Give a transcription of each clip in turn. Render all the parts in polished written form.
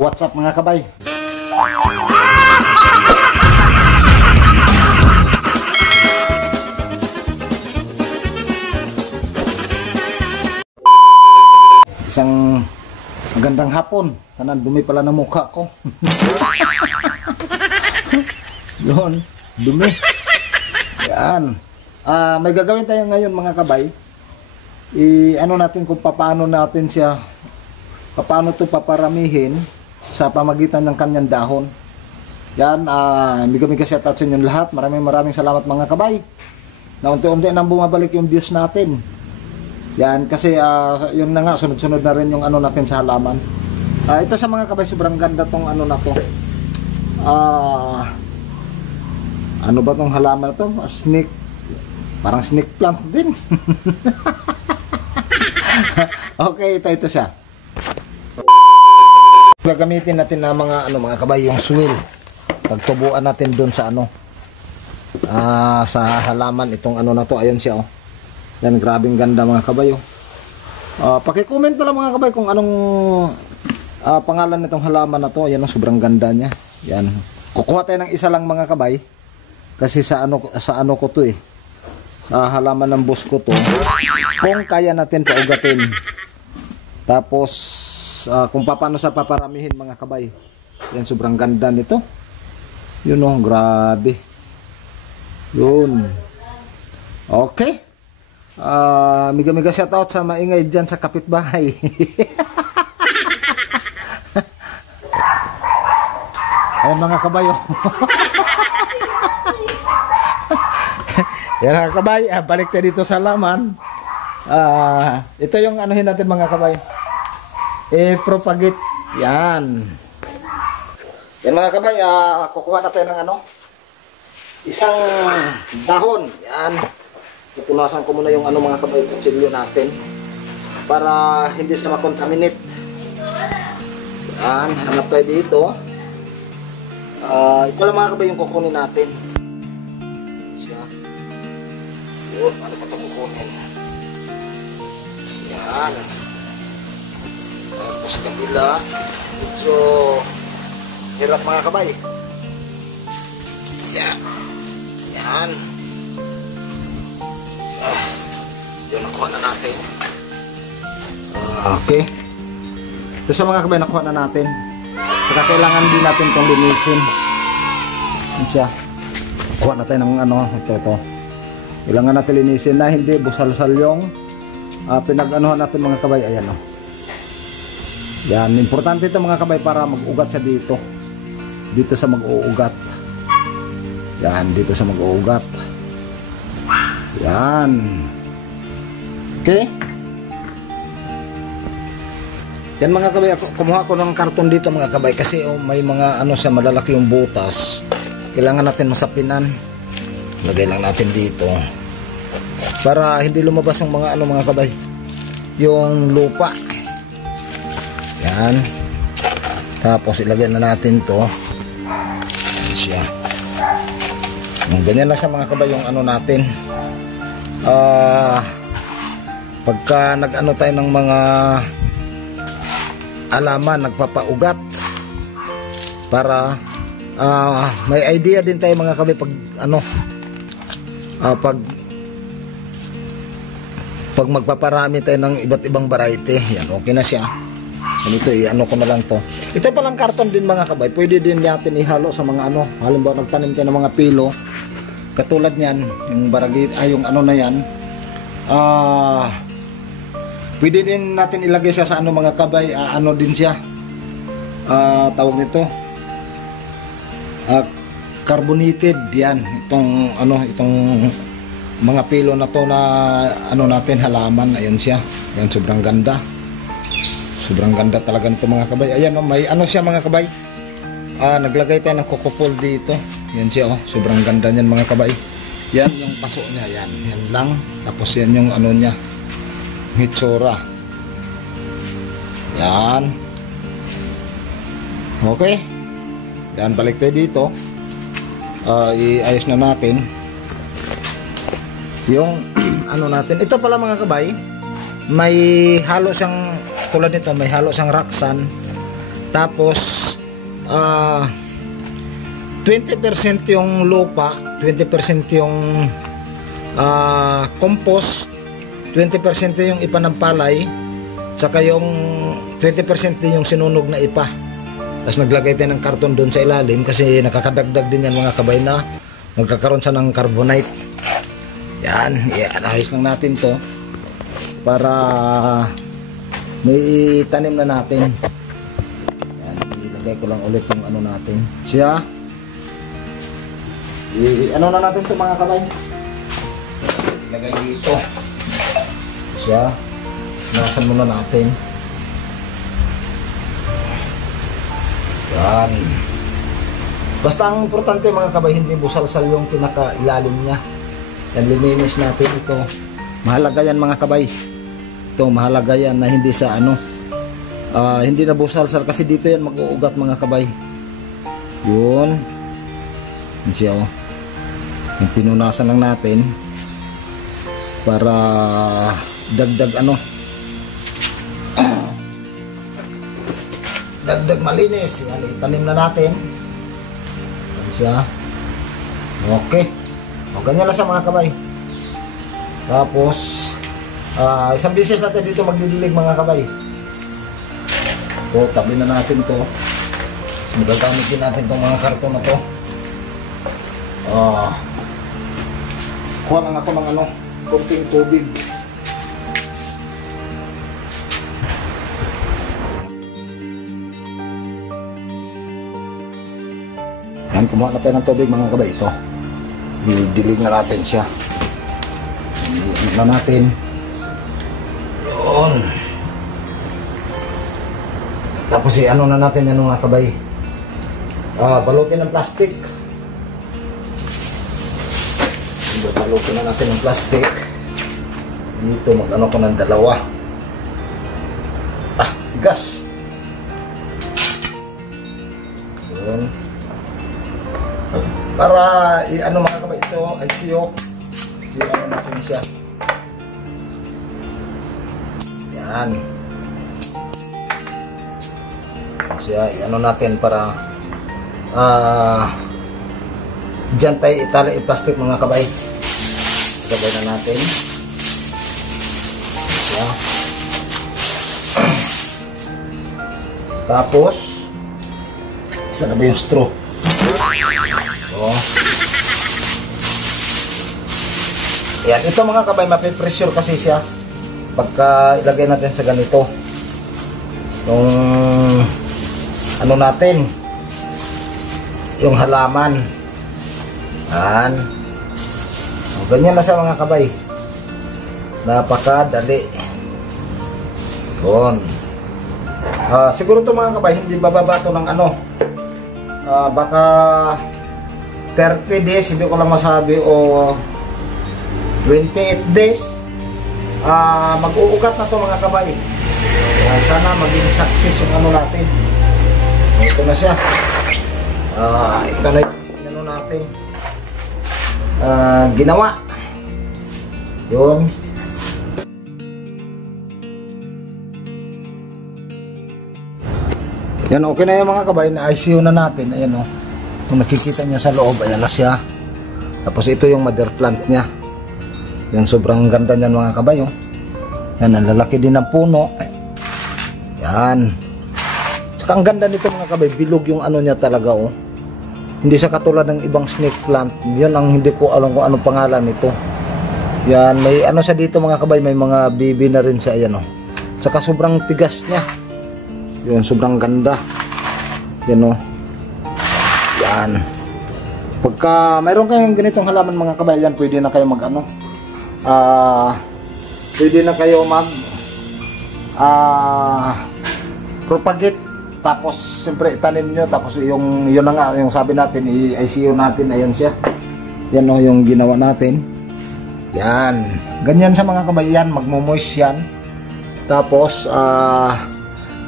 What's up mga kabay? Isang magandang hapon. Tanan dumi pala ng mukha ko. Yun, dumi. Yan. May gagawin tayo ngayon mga kabay. Ano natin kung paano natin siya, paano ito paparamihin sa pamagitan ng kanyang dahon. Yan, miga-miga shout out sa inyong lahat. Maraming salamat mga kabay. Na unti-unti nang bumabalik yung views natin. Yan, kasi yun na nga, sunod-sunod na rin yung ano natin sa halaman. Ito sa mga kabay, sobrang ganda tong ano na to. Ano ba tong halaman na to? Snake. Parang snake plant din. Okay, ito siya. Gagamitin natin na mga mga kabay, yung swill. Pagtubuan natin doon sa sa halaman itong na to. Ayan siya, oh. Yan, grabing ganda mga kabay, oh. Paki-comment na lang mga kabay kung anong pangalan nitong halaman na to. Ayan, oh, sobrang ganda niya. Yan. Kukuha tayo ng isa lang mga kabay. Kasi sa ano ko to, sa halaman ng boss ko to. Kung kaya natin paugatin. Tapos kung paano sa paparamihin mga kabay. Yan, sobrang ganda nito. Yun, oh, grabe. Yun. Okay. Miga shout out sa maingay dyan sa kapitbahay. Ayan mga kabay, oh. Yan mga kabay, balik tayo dito sa laman. Ito yung anuhin natin mga kabay. Propagate. Yan. Yan mga kabay, kukuha natin ng isang dahon. Yan. Pupunasan ko muna yung mga kabay, kutsilyo natin para hindi siya makontaminate. Yan, hanap tayo dito. Ito lang mga kabay yung kukunin natin. Siya. Yun, ano pa ito kukunin? Yan. Tapos kabila. So, hirap mga kabay. Yan. Yan. Yun, nakuha na natin. Okay. Ito sa mga kabay, nakuha na natin. Saka kailangan din natin itong linisin. Yan siya. Kuha na tayo ng ito. Kailangan natin linisin na hindi busalsal yung pinag-anuhan natin mga kabay. Ayan, oh. Yan, importante ito mga kabay para mag-ugat siya dito. Dito sa mag-uugat. Yan, dito sa mag-uugat. Yan. Okay. Yan mga kabay, kumuha ko ng karton dito mga kabay kasi may mga sa malalaki yung butas. Kailangan natin masapinan. Lagay lang natin dito para hindi lumabas yung mga mga kabay, yung lupa. Yan. Tapos ilagay na natin to. Yan siya. Ganyan na siya mga kabay yung natin. Pagka tayo ng mga alaman, nagpapaugat para may idea din tayo mga kabay pag magpaparami tayo ng iba't ibang variety. Yan, okay na siya. Ganito, ko na lang to. Ito palang karton din mga kabay. Pwede din natin ihalo sa mga halimbawa nagtanim tayo ng mga pilo. Katulad niyan, yung baragit, yung na yan. Pwede din natin ilagay siya sa mga kabay, din siya. Tawag nito. Carbonated yan. Itong mga pilo na to na natin halaman. Ayan siya. Ayan, sobrang ganda. Sobrang ganda talaga nito mga kabay. Ayan, may siya mga kabay. Naglagay tayo ng coco foil dito. Yan siya, oh. Sobrang ganda niyan mga kabay. Yan yung paso niya. Yan. Yan lang. Tapos yan yung niya. Hitsura. Yan. Okay. Yan, balik tayo dito. Iayos na natin yung natin. Ito pala mga kabay, may halo siyang tulad nito, may halo siyang raksan Tapos 20% yung lupa, 20% yung compost, 20% yung ipa ng palay, tsaka yung 20% yung sinunog na ipa. Tapos naglagay tayo ng karton doon sa ilalim kasi nakakadagdag din yan mga kabay na magkakaroon siya ng carbonite. Yan, ayos lang natin to para may tanim na natin. Yan, ilagay ko lang ulit yung ano natin siya. Ano na natin to mga kabay, ilagay dito siya. Nasan muna natin. Yan. Basta ang importante mga kabay, hindi busalsal yung pinaka-ilalim niya. Yan, lininis natin ito. Mahalaga yan mga kabay. Ito, mahalaga yan na hindi sa ano, hindi na busalsal kasi dito yan mag-uugat mga kabay. Yun. Yan siya oh. Yung pinunasan lang natin para dagdag ano, dagdag malinis. Yan, itanim na natin. Yan siya. Okay. O, ganyan lang siya mga kabay. Tapos isang beses natin dito magdidilig mga kabay. Ito, tabi na natin to. Magagamit din natin itong mga karton na to. Kuha lang ako ng ano, kunting tubig. Yan, kumuha na tayo ng tubig mga kabay. Ito, i-dilig na natin siya. I-dilig na natin. Yun. Tapos i-ano na natin yan mga kabay. Balutin ng plastic. Balutin na natin ng plastic. Dito mag-ano ko ng dalawa. Tigas. Yun. Para i-ano mga kabay, ito ay siyok. I-ano natin siya. Yan. Siya, i-ano natin para dyan tayo itali i-plastic mga kabay. Gabay na natin. Siya. Tapos isa na ba yung straw? Yan, ito mga kabay, mapipressure kasi siya pagka ilagay natin sa ganito yung ano natin, yung halaman. Yan. Ganyan na siya mga kabay, napakadali. Yun. Siguro ito mga kabay, hindi bababa ito ng ano, baka 30 days, hindi ko lang masabi, o 28 days mag-uugat na to mga kabay. Sana maging success yung ano natin. Ito na siya. Ito na yung ano natin ginawa. Yun. Yan, okay na yung mga kabay, na ICU na natin. Ayan o, kung nakikita nyo sa loob, ayan na siya. Tapos ito yung mother plant nya. Yan, sobrang ganda niyan mga kabay oh. Yan, ang lalaki din ng puno. Yan. Saka ang ganda nito mga kabay, bilog yung ano niya talaga oh. Hindi sa katulad ng ibang snake plant. Yan ang hindi ko alam kung anong pangalan nito. Yan, may ano siya dito mga kabay, may mga bibi na rin siya. Ayan oh. Saka sobrang tigas niya. Yun, sobrang ganda. Yan oh. Yan. Pagka mayroon kayong ganitong halaman mga kabay, yan, pwede na kayo mag ano, pwede na kayo mag propagate. Tapos siyempre itanim nyo. Tapos yung yun na nga, yung sabi natin, i-ICU natin. Ayan siya. Yan o yung ginawa natin. Yan. Ganyan sa mga kabay yan. Magmo-moist yan. Tapos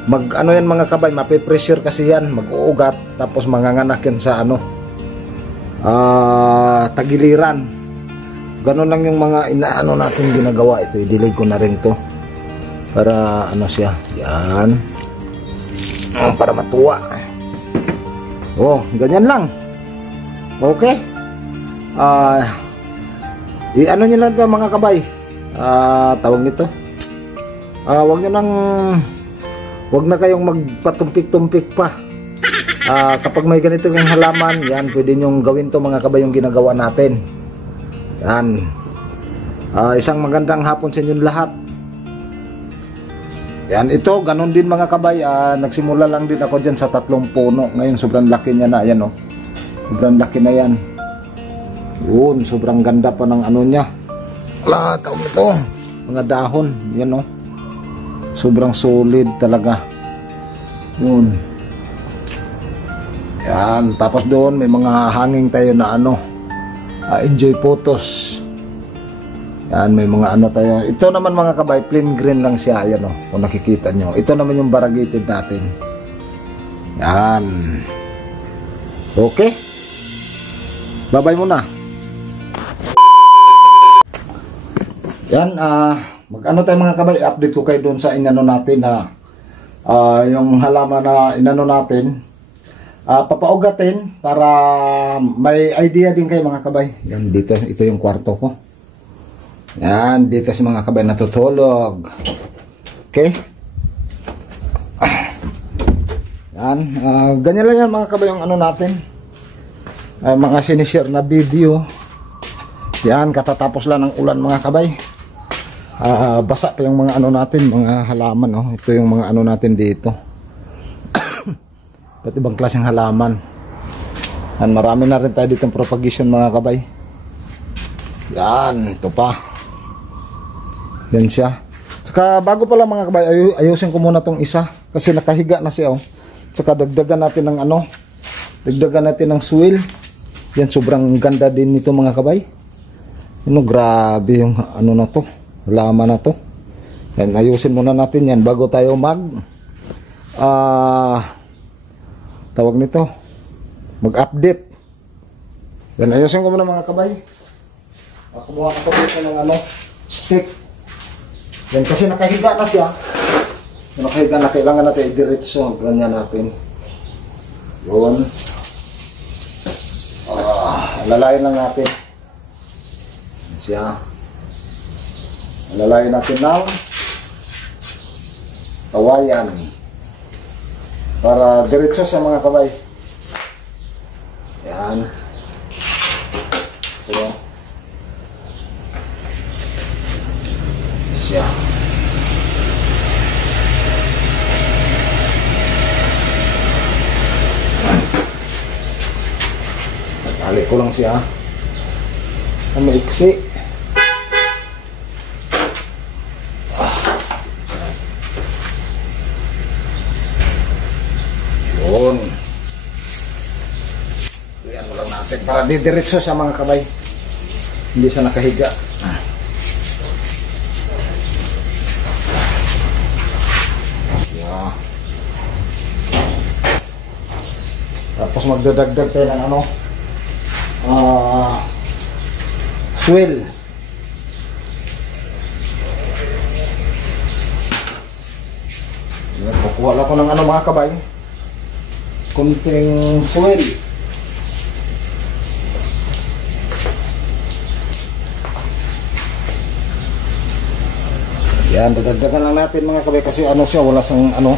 mag ano yan mga kabay, mapipressure kasi yan. Mag-uugat. Tapos manganganak yan sa ano, tagiliran. Ganon lang yung mga inaano natin ginagawa. Ito, i-delete ko na rin to para ano siya. Yan. Para matuwa. Oh, ganyan lang. Okay. I-ano nyo lang ito mga kabay. Tawag nito. Wag na kayong magpatumpik-tumpik pa. Kapag may ganito yung halaman, yan, pwede nyong gawin to mga kabay yung ginagawa natin. Yan. Isang magandang hapon sa inyong lahat. Yan, ito, ganun din mga kabay. Nagsimula lang din ako dyan sa 3 puno. Ngayon, sobrang laki niya na. Ayan, oh. Sobrang laki na yan. Yun, sobrang ganda pa ng ano niya. Wala, tawag ito. Mga dahon. Yan, oh. Sobrang solid talaga. Yun. Yan, tapos doon may mga hanging tayo na ano. Enjoy photos. Yan, may mga ano tayo. Ito naman mga kabay, plain green lang siya. Ayan, oh, kung nakikita nyo. Ito naman yung variegated natin. Yan. Okay. Bye-bye muna. Yan, mag-ano tayo mga kabay. Update ko kayo doon sa inano natin na yung halaman na inano natin. Papaugatin para may idea din kayo mga kabay. Yan, dito. Ito yung kwarto ko. Yan, dito si mga kabay natutulog. Okay? Yan, ganyan lang yan mga kabay yung ano natin. Mga sinishare na video. Yan, katatapos lang ng ulan mga kabay. Basa pa yung mga ano natin, mga halaman. Oh. Ito yung mga ano natin dito. Ba't ibang klaseng halaman. Yan, marami na rin tayo ditong propagation mga kabay. Yan, ito pa. Yan siya. Saka bago pa lang mga kabay, ayusin ko muna tong isa. Kasi nakahiga na siya. Oh. Saka dagdagan natin ng ano. Dagdagan natin ng swell. Yan, sobrang ganda din nito mga kabay. Ano, grabe yung ano na to. Halaman na to. Yan, ayusin muna natin yan bago tayo tawag nito. Mag-update. Yan, ayusin ko muna mga kabay. Kumuha ako dito ng ano, stick. Yan, kasi nakahiga na siya. Nakahiga na, kailangan natin i-diretso. Ganyan natin. Yun. Lalayin lang natin. Yan siya. Lalayin natin ng kawayan. Para diretso siya mga kabay. Yan. Ito. Siya. Natali ko lang siya. Ang maiksi. Yun. Ayan mo lang natin. Para didiretso siya mga kabay. Hindi siya nakahiga. Tapos magdadagdag tayo ng ano, swell. Kukuha lang ko ng ano mga kabay, kunting swell. Yan, dadagdagan lang natin mga kabay kasi ano siya, wala sang ano.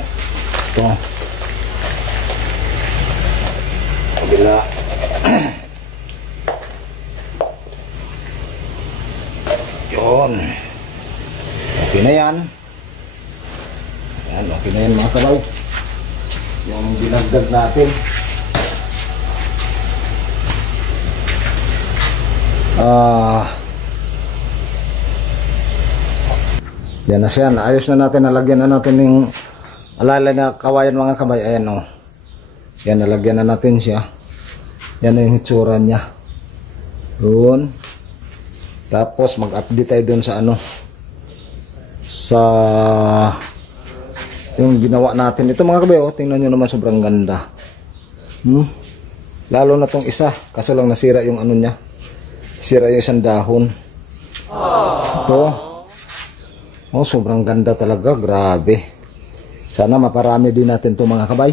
Ito. Kabila. Yun. Okay na yan. Yan, okay na yan mga kabay. Yung dinagdag natin. Yan na siya. Ayos na natin. Nalagyan na natin yung alalay na kawayan mga kabay. Ayan o. Yan, nalagyan na natin siya. Yan yung hitsura niya. Yun. Tapos mag-update tayo dun sa ano. Sa yung ginawa natin. Ito mga kabay, oh, tingnan nyo naman sobrang ganda. Lalo na tong isa. Kaso lang nasira yung ano niya. Sira yung isang dahon. Ito. Oh, sobrang ganda talaga. Grabe. Sana maparami din natin to mga kabay.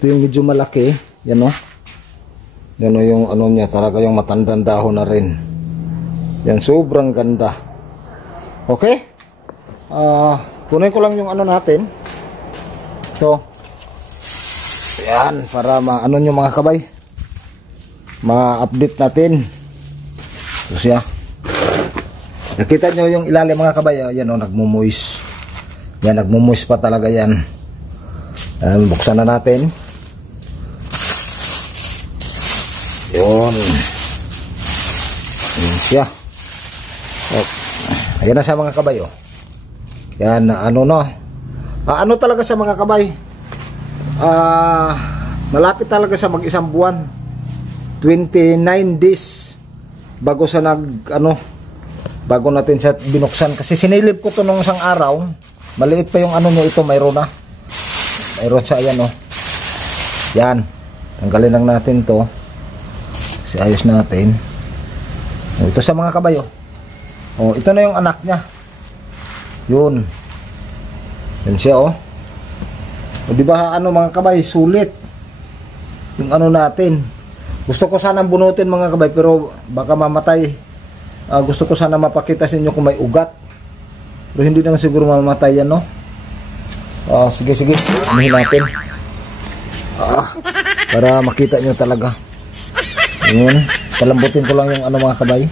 Ito yung medyo malaki. Yan o. Yan o yung ano niya. Talaga yung matandang dahon na rin. Yan, sobrang ganda. Okay? Kunin ko lang yung ano natin. So, yan, para ano nyo mga kabay. Ma-update natin. So siya. Nakita nyo yung ilalim mga kabay. Yan o, nagmumoist. Yan, nagmumoist pa talaga yan. Yan, buksan na natin. Yun. Yan siya. Oh. Ayan na siya mga kabay. Oh. Yan, ano no. Ano talaga siya mga kabay. Malapit talaga sa mag-isang buwan. 29 days bago sa bago natin siya binuksan kasi sinilip ko to nung isang araw. Maliit pa yung ano nyo ito, mayroon siya. Ayan oh. Yan, tanggalin lang natin to kasi ayos natin. Ito sa mga kabay oh. Ito na yung anak niya. Yun siya oh. Di ba mga kabay, sulit yung ano natin. Gusto ko sana bunutin mga kabay pero baka mamatay. Gusto ko sana mapakita sa inyo kung may ugat. Pero hindi naman siguro mamatay yan no. Sige. Anuhin natin. Para makita nyo talaga. Yun. Palambutin ko lang yung ano mga kabay.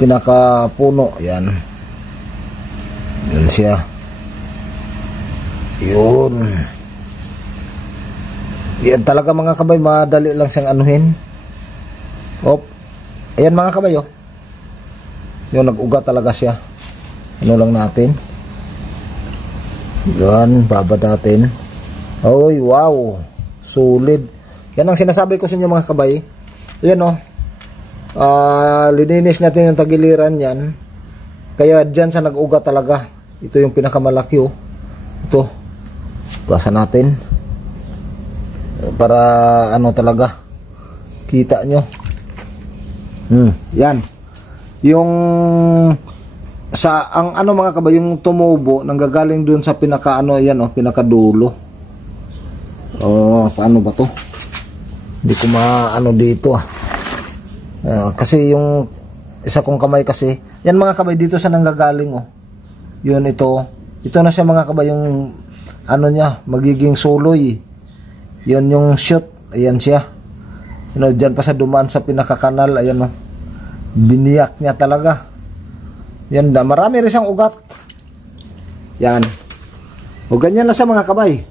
Pinakapuno. Yan. Yun siya. Yun. Yan talaga mga kabay, madali lang siyang anuhin. Ayan mga kabay oh. Yun, nag-ugat talaga siya. Ano lang natin. Yan, babad natin. Oy, wow. Solid. Yan ang sinasabi ko sa inyo mga kabay. Ayan oh. Lininis natin yung tagiliran yan. Kaya dyan sa nag-ugat talaga. Ito yung pinakamalaki oh. Ito. Gasa natin. Para ano talaga kita nyo. Yan yung sa ang ano mga kabay, yung tumubo nanggagaling dun sa pinaka ano yan oh, pinakadulo. Paano ba to? Hindi ko maano dito kasi yung isa kong kamay kasi yan mga kabay dito sa nanggagaling oh. Yun ito na siya mga kabay, yung ano niya magiging suloy. Yan yung shoot. Ayan siya. Dyan pa sa dumaan sa pinakakanal. Ayan o. Biniyak niya talaga. Yan da. Marami rin siyang ugat. Yan. O ganyan na siya mga kabay.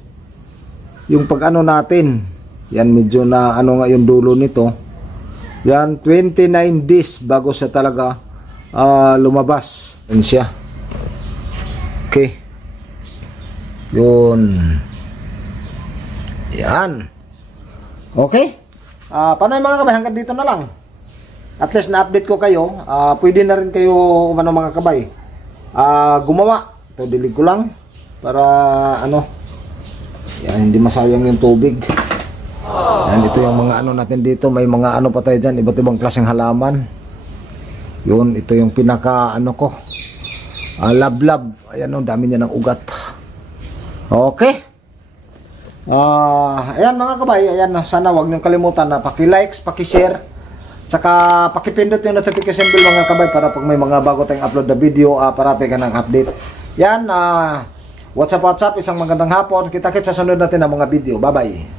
Yung pag ano natin. Yan medyo na ano nga yung dulo nito. Yan 29 days bago siya talaga lumabas. Yan siya. Okay. Yun. Yan. Okay. Paano yung mga kabay? Hanggang dito na lang. At least na-update ko kayo. Pwede na rin kayo mga kabay. Gumawa. Ito, dilig ko lang. Para yan, hindi masayang yung tubig. Yan, ito yung mga ano natin dito. May mga ano pa tayo dyan. Iba't ibang klaseng halaman. Yun, ito yung pinaka ko. Lablab. Ayan o, dami niya ng ugat. Okay. Ayan mga kabay, ayan, sana wag niyong kalimutan na paki-likes, paki-share, tsaka paki-pindot yung notification bell mga kabay para pag may mga bago tayong upload na video, parati ka ng update. Yan, what's up, isang magandang hapon. Kita-kits sa sunod natin ng mga video. Bye-bye.